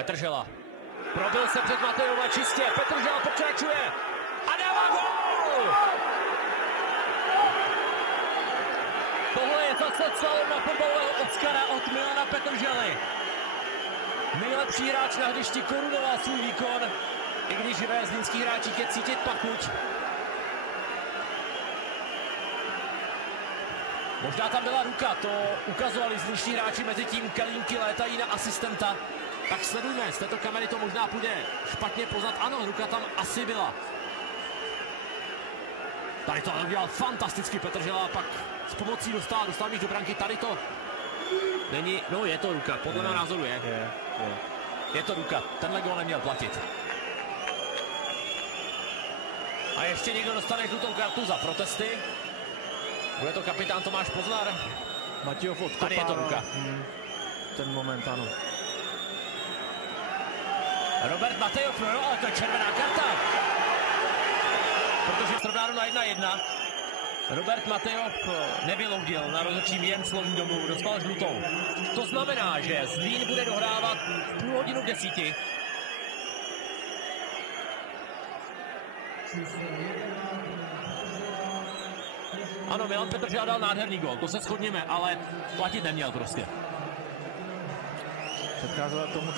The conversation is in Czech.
Petržela. Probil se před Matejova čistě. Petržela pokračuje. A dává gól! Tohle je zase slalom na fotbalového Oscara od Milana Petržely. Nejlepší hráč na hřišti korunoval svůj výkon, i když ve zlínských hráčích je cítit pachuť. Možná tam byla ruka, to ukazovali zlínští hráči, mezi tím kelímky létají na asistenta. Tak sledujme, z této kamery to možná půjde špatně poznat. Ano, ruka tam asi byla. Tady to udělal fantasticky Petržela, pak s pomocí dostal míč do branky. Tady to není, no je to ruka, podle mého názoru je. Je to ruka, tenhle gól neměl platit. A ještě někdo dostane žlutou kartu za protesty. Bude to kapitán Tomáš Poznar. Matějov odkopává. Tady je to ruka. Ten moment, ano. Robert Matejov, no to je červená karta. Protože srovnáno na 1-1. Robert Matejov nevyloudil na rozhodčím jen slovní domluvu, dostal žlutou. To znamená, že Zlín bude dohrávat půl hodinu v 10. Ano, Milan Petržela dal nádherný gól, to se shodněme, ale platit neměl prostě. Předcházela tomu